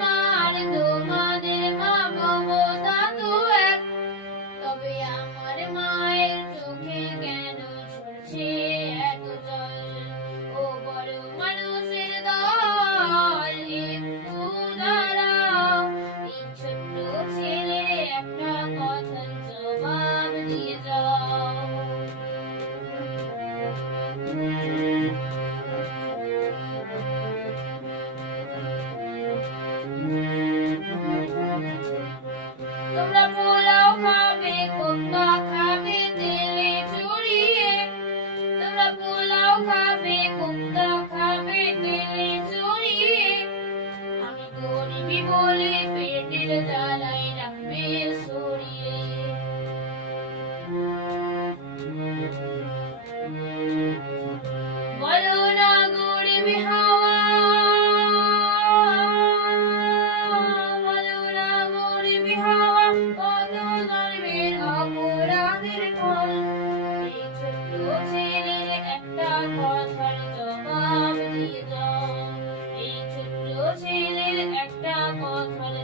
মান তোমাদের মা মমতা তো এক, তবে আমার মায়ের চোখে কেন ঝরছে এত জল? ও বড় মানুষের দল, একটু দাঁড়াও, এই ছোট্ট ছেলে একটা কথার জবাব দিয়ে যাও। তোমরা পোলাও খাবে, কোপ্তা খাবে তেলে চড়িয়ে, তোমরা পোলাও খাবে, কোপ্তা খাবে তেলে চড়িয়ে, আমি গরিবি বলে পেটের জ্বালায় রাখবে সরিয়ে। বলো না গরিবি হাওয়া, বলো না গরিবি হাওয়া কত জন্মের অপরাধের ফল। এই ছোট্ট ছেলের একটা কথার জবাব দিয়ে যাও, এই ছোট্ট ছেলের একটা কথার